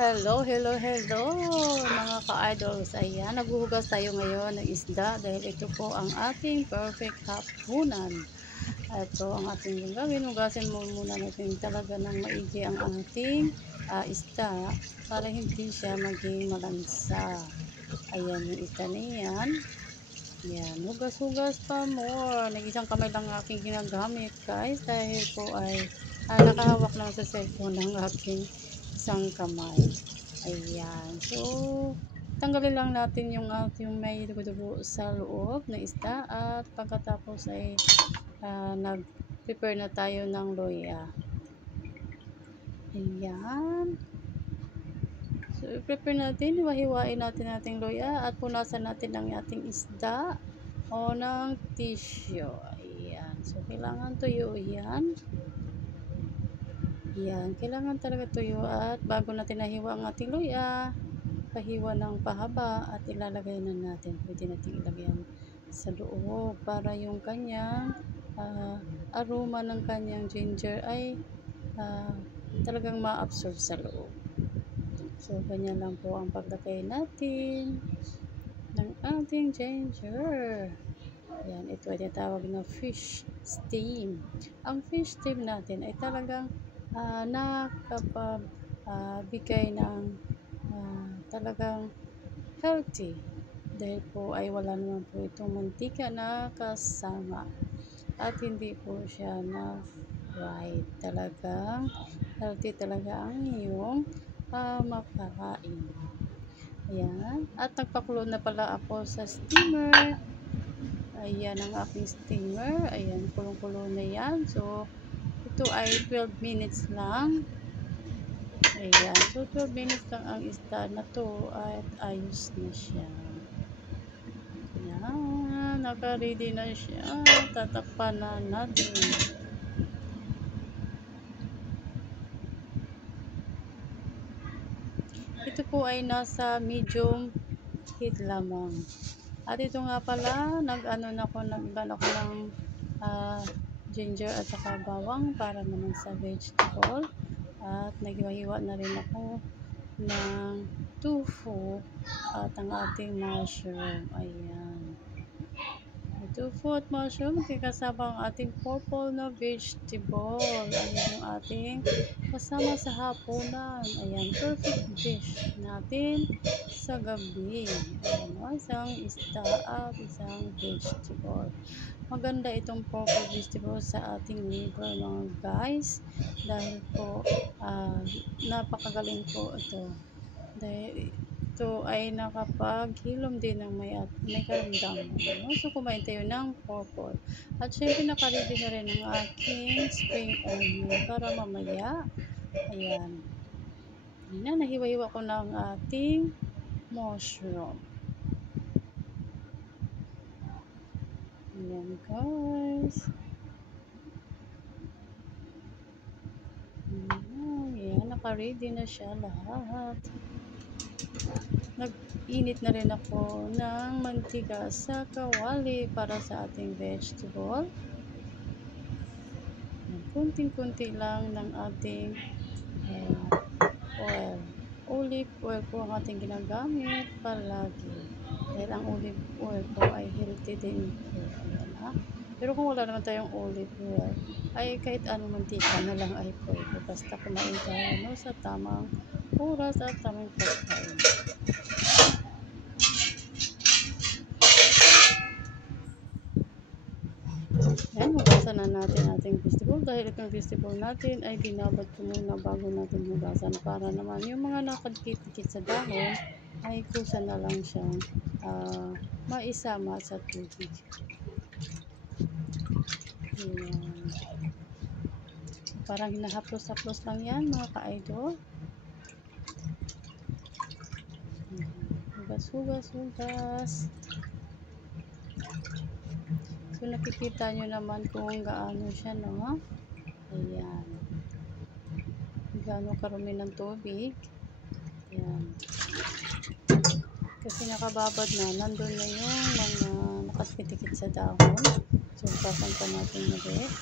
Hello mga ka-idols. Ayan, naghuhugas tayo ngayon ng isda dahil ito po ang ating perfect hapunan. Ito ang ating gagawin. Hugasin mo muna natin talaga ng maigi ang ating isda para hindi siya maging malansa. Ayan yung isda na yan. Yan, hugas-hugas pa more. Nag-isang kamay lang aking ginagamit guys dahil po ay nakahawak lang sa cellphone ng aking isang kamay. Ayan, so tanggalin lang natin yung ating may dugo-dugo sa loob ng isda at pagkatapos ay nag-prepare na tayo ng loya. Ayan. So, i-prepare natin, hiwa-hiwain natin ating loya at punasan natin ang ating isda o ng tissue. Ayan. So, kailangan tuyo yan. Ayan. Kailangan talaga tuyo at bago natin nahiwa ang ating loya, pahiwa ng pahaba at ilalagay na natin. Pwede natin ilagay sa loob para yung kanyang aroma ng kanyang ginger ay talagang ma-absorb sa loob. So, ganyan lang po ang paglagay natin ng ating ginger. Yan, ito ay tinatawag na fish steam. Ang fish steam natin ay talagang nakapagbigay ng talagang healthy. Dahil po ay wala naman po itong mantika na kasama. At hindi po siya na fried. Talagang healthy talaga ang iyong makain. Ayan. At nagpakulo na pala ako sa steamer. Ayan ang aking steamer. Ayan, kulong-kulo na yan. So, ito ay 12 minutes lang. Ayan. So, 12 minutes lang ang isda na to at ayos na siya. Ayan. Naka-ready na siya. Tatakpan na natin. Ito po ay nasa medium heat lamang. At ito nga pala, nag-ban ako ng ginger at saka bawang para naman sa vegetable. At naghiwa-hiwa na rin ako ng tofu at ang ating mushroom. Ayan. Tofu at mushroom, kasama ang ating purple na vegetable. Ayan yung ating kasama sa hapunan. Ayan, perfect dish natin sa gabi. Ayan, isang isda at isang vegetable. Maganda itong purple vegetable sa ating liver mga guys. Dahil po, napakagaling po ito. Dahil ito ay nakapaghilom din ng may karamdaman. So, kumain tayo ng purple. At syempre, nakaready na rin ang aking spring onion para mamaya. Ayan. Ayan na, nahiwa-hiwa ko na ang ating mushroom. Ayan, guys. Ayan, naka-ready na siya lahat. Nag-init na rin ako ng mantika sa kawali para sa ating vegetable. Kunting-kunti lang ng ating oil. Olive oil po ang ating ginagamit palagi. Dahil ang olive oil po ay healthy din po. Pero kung wala naman tayong olive oil, ay kahit anong mantika na lang ay pwede. Basta kumain tayo sa tamang oras at tamang pagkain. Ayan, hugasan na natin ating vegetable dahil itong vegetable natin ay binabad ko muna bago natin hugasan para naman yung mga nakadikit-dikit sa dahon ay kusa na lang siyang maisama sa tubig. Ayan. Parang hinahaplos-haplos lang yan mga ka-idol. Hugas. So, nakikita nyo naman kung gaano siya, no? Ayan. Gaano karumi ng tubig. Ayan. Kasi nakababad na, nandun na yung mga nakatikit sa dahon. So, hugasan pa natin ulit.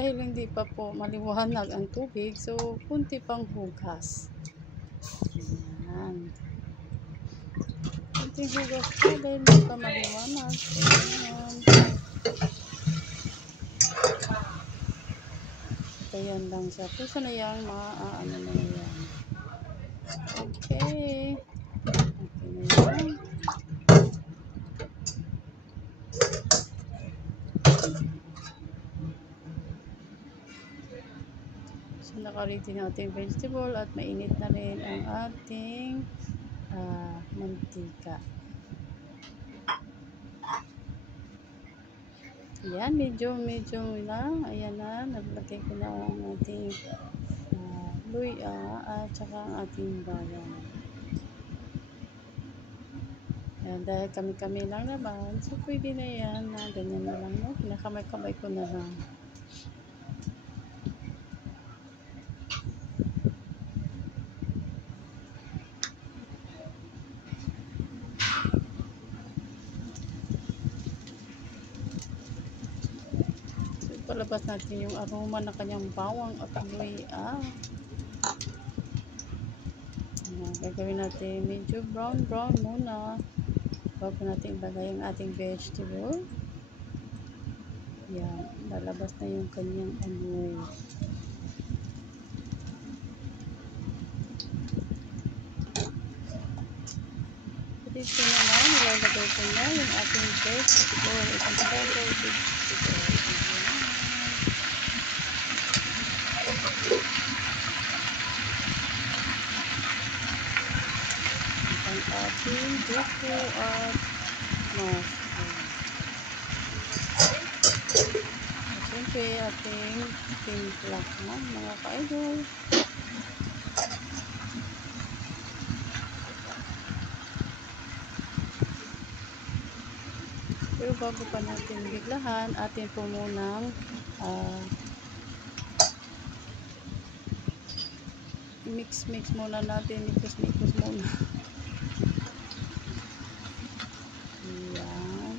dahil hindi pa po maliwanag ang tubig, so kunti pang hugas. Ayan. Kunting hugas po dahil hindi pa maliwanag. Ayan. Ayan lang siya. Puso na yan, ano na yan. Okay. Okay na yan. So, naka-ready na ating vegetable at mainit na rin ang ating mantika. Ayan, medyo lang. Ayan na, naglagay ko na ang ating luya at saka ang ating bawang. Ayan, dahil kami-kami lang naman, so pwede na yan na ganyan na lang, no? Pinakamay-kamay ko na lang. Palabas natin yung aroma ng kanyang bawang at luya. Gagawin natin medyo brown muna bago natin ilagay ang ating vegetable. Yan, lalabas na yung kanyang amoy. Dito naman, ilalagay ko na yung ating vegetable. Itong vegetable. Ating buko at mushroom. At syempre ating timpla mga ka-idol. Pero bago pa natin biglahan, atin po munang mix muna natin, mix muna. Ayan.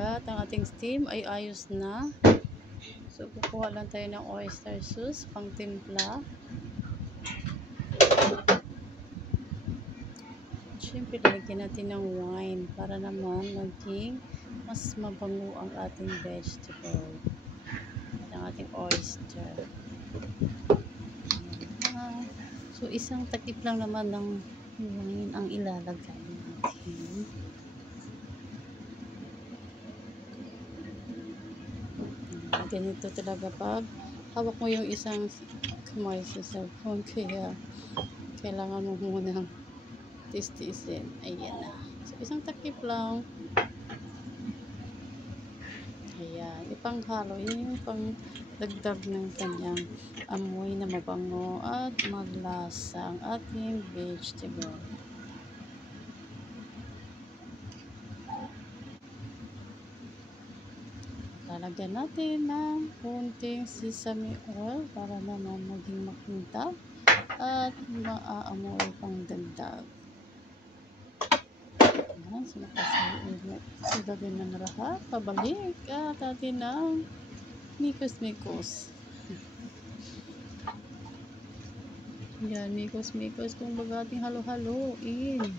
At ang ating steam ay ayos na. So, kukuha lang tayo ng oyster sauce pang timpla. Siyempre, lalagyan natin ng wine para naman maging mas mabango ang ating vegetable. Ang ating oyster. So, isang takip lang naman ng wine ang ilalagay natin. Ganito talaga pag hawak mo yung isang kamay sa cellphone, kaya kailangan mo munang tistisin. Ayan na. So, isang takip lang. Ayan. Ipanghalo. Yun yung pang dagdag ng kanyang amoy na mabango at maglasa ang ating vegetable. Lalagyan natin ng konting sesame oil para naman maging makintab at maaamoy pang dagdag. Ayan, so nakasagin na lahat. Pabalik at atin ng mikos. Yan, mikos kung baga ating halo-haloin.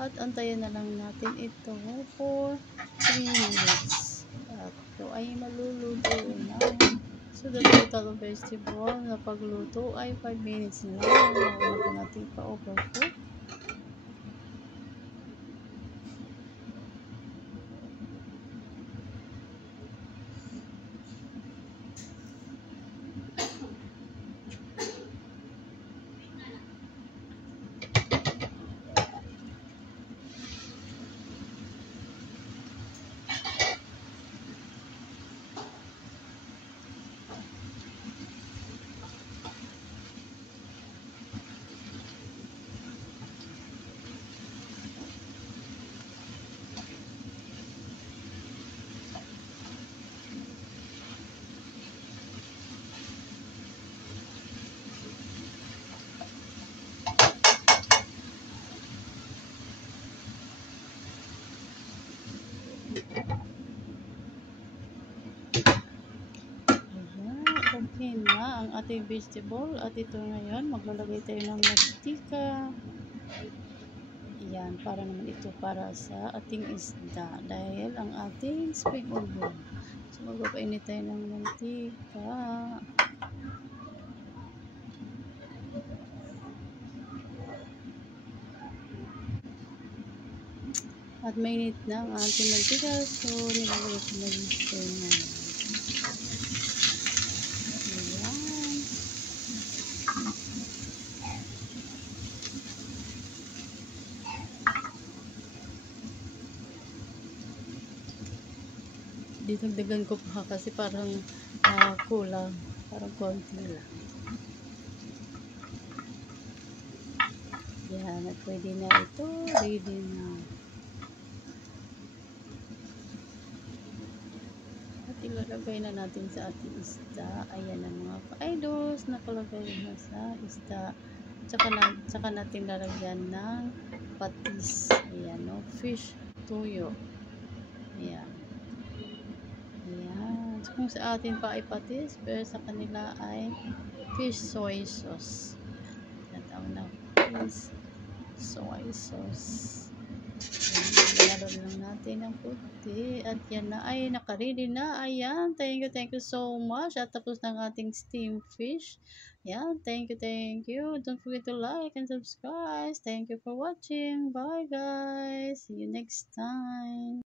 At antayin na lang natin ito for 3 minutes. At ito ay maluluto na. So, the total vegetable na pagluto ay 5 minutes lang. Huwag natin pa-overcook. ating vegetable. At ito ngayon, maglalagay tayo ng mantika. Yan, para naman ito para sa ating isda. Dahil ang ating spring onion. So, magpapainit tayo ng mantika. At mainit na ang ating mantika. So, nilagay ko na yung spring onion. Ayan. Dinagdagan ko pa kasi parang kulang. Parang konti lang. Yan, at pwede na ito. Ready na. At ilalagay na natin sa ating isda. Ayan ang mga ka-idols. Nakalagay na sa isda. Tsaka natin lalagyan ng patis. Ayan, no? Fish tuyo. Ayan. Ayan. So, kung sa atin pa ay patis, pero sa kanila ay fish soy sauce. Natawag na fish soy sauce. Lalo lang natin ang puti. At yan na ay nakaready na. Ayan. Thank you so much. At tapos ng ating steamed fish. Ayan. Thank you. Don't forget to like and subscribe. Thank you for watching. Bye guys. See you next time.